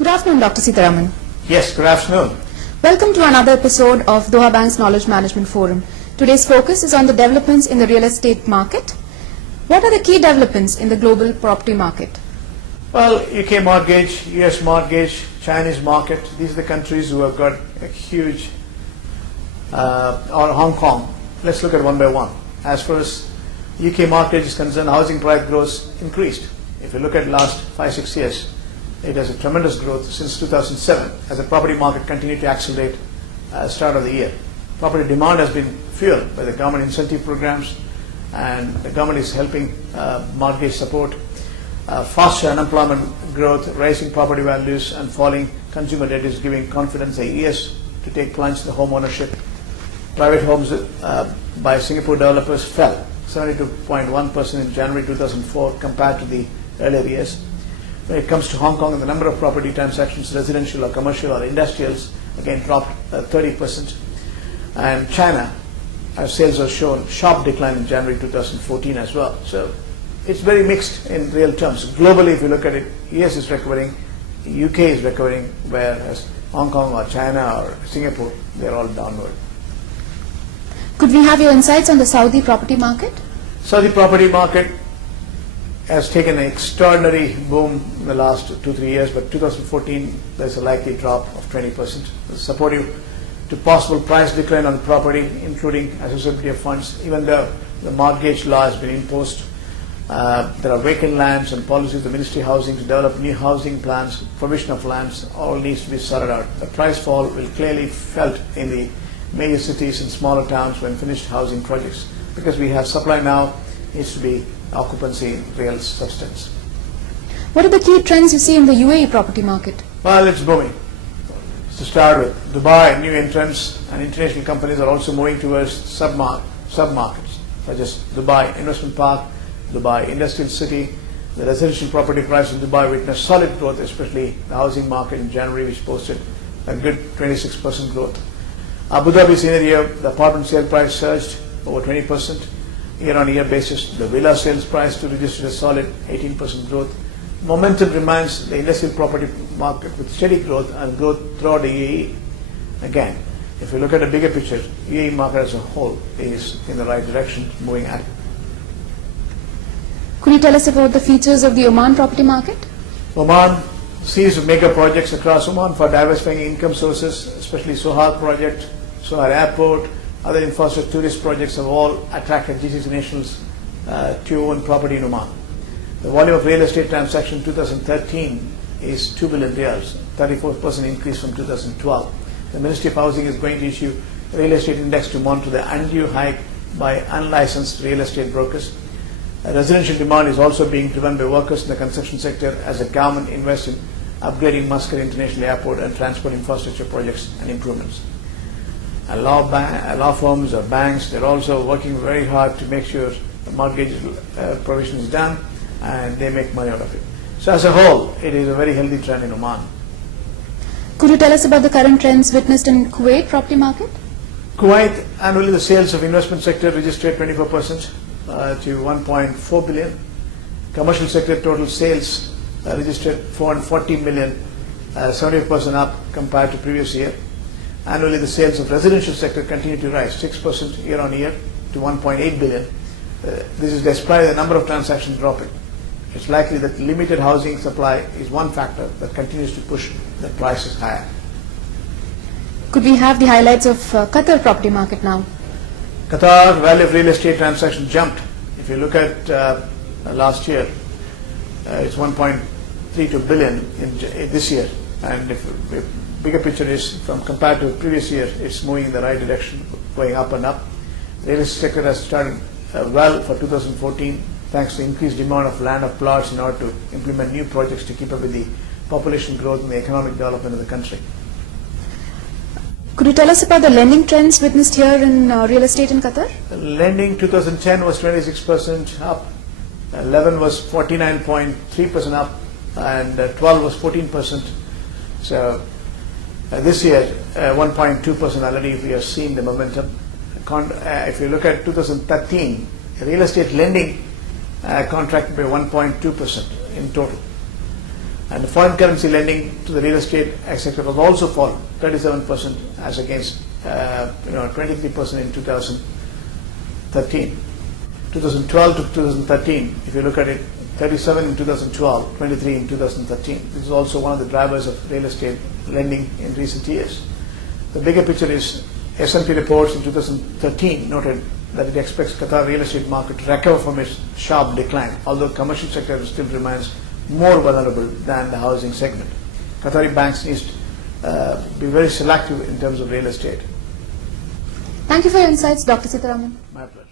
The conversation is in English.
Good afternoon, Dr. Sitaraman. Yes, good afternoon. Welcome to another episode of Doha Bank's Knowledge Management Forum. Today's focus is on the developments in the real estate market. What are the key developments in the global property market? Well, UK mortgage, US mortgage, Chinese market, these are the countries who have got a huge, or Hong Kong. Let's look at one by one. As far as UK mortgage is concerned, housing price growth increased. If you look at the last 5-6 years, it has a tremendous growth since 2007 as the property market continued to accelerate at the start of the year. Property demand has been fueled by the government incentive programs, and the government is helping mortgage support, faster unemployment growth, rising property values, and falling consumer debt is giving confidence the years to take plunge in home ownership. Private homes by Singapore developers fell 72.1% in January 2004 compared to the earlier years. When it comes to Hong Kong, the number of property transactions, residential or commercial or industrials, again dropped 30%. And China, sales have shown sharp decline in January 2014 as well. So it's very mixed in real terms. Globally, if you look at it, US is recovering, UK is recovering, whereas Hong Kong or China or Singapore, they're all downward. Could we have your insights on the Saudi property market? Saudi property market has taken an extraordinary boom in the last 2-3 years, but 2014 there's a likely drop of 20%. It's supportive to possible price decline on property, including accessibility of funds. Even though the mortgage law has been imposed, there are vacant lands and policies of the Ministry of Housing to develop new housing plans, provision of lands, all needs to be sorted out. The price fall will clearly felt in the major cities and smaller towns when finished housing projects, because we have supply now, needs to be occupancy in real substance. What are the key trends you see in the UAE property market? Well, it's booming. To start with, Dubai, new entrants and international companies are also moving towards sub-markets, such as Dubai Investment Park, Dubai Industrial City. The residential property price in Dubai witnessed solid growth, especially the housing market in January, which posted a good 26% growth. Abu Dhabi scenario, the apartment sale price surged over 20%. Year-on-year basis, the villa sales price to register a solid 18% growth. Momentum remains the industrial property market with steady growth and growth throughout the UAE. Again, if you look at the bigger picture, UAE market as a whole is in the right direction, moving at. Could you tell us about the features of the Oman property market? Oman sees mega projects across Oman for diversifying income sources, especially Sohar project, Sohar Airport, other infrastructure tourist projects have all attracted GCC nationals to own property in Oman. The volume of real estate transaction in 2013 is 2 billion riyals, 34% increase from 2012. The Ministry of Housing is going to issue a real estate index to monitor the undue hike by unlicensed real estate brokers. Residential demand is also being driven by workers in the construction sector as the government invests in upgrading Muscat International Airport and transport infrastructure projects and improvements. Law firms or banks, they're also working very hard to make sure the mortgage provision is done and they make money out of it. So as a whole, it is a very healthy trend in Oman. Could you tell us about the current trends witnessed in Kuwait property market? Kuwait, annually the sales of investment sector registered 24% to 1.4 billion. Commercial sector total sales registered 440 million, 70% up compared to previous year. Annually, the sales of residential sector continue to rise 6% year-on-year to 1.8 billion. This is despite the number of transactions dropping. It's likely that limited housing supply is one factor that continues to push the prices higher. Could we have the highlights of Qatar property market now? Qatar value of real estate transaction jumped. If you look at last year, it's 1.32 billion in this year, and if bigger picture is from compared to the previous year, it's moving in the right direction, going up and up. The real estate sector has started well for 2014 thanks to increased demand of land of plots in order to implement new projects to keep up with the population growth and the economic development of the country. Could you tell us about the lending trends witnessed here in real estate in Qatar? Lending 2010 was 26% up, 11 was 49.3% up, and 12 was 14%. So this year, 1.2% already we have seen the momentum. If you look at 2013, real estate lending contracted by 1.2% in total. And the foreign currency lending to the real estate sector was also fallen 37% as against 23% in 2013. 2012 to 2013, if you look at it, 37 in 2012, 23 in 2013. This is also one of the drivers of real estate lending in recent years. The bigger picture is S&P reports in 2013 noted that it expects Qatar real estate market to recover from its sharp decline, although commercial sector still remains more vulnerable than the housing segment. Qatari banks need to be very selective in terms of real estate. Thank you for your insights, Dr. Sitaraman. My pleasure.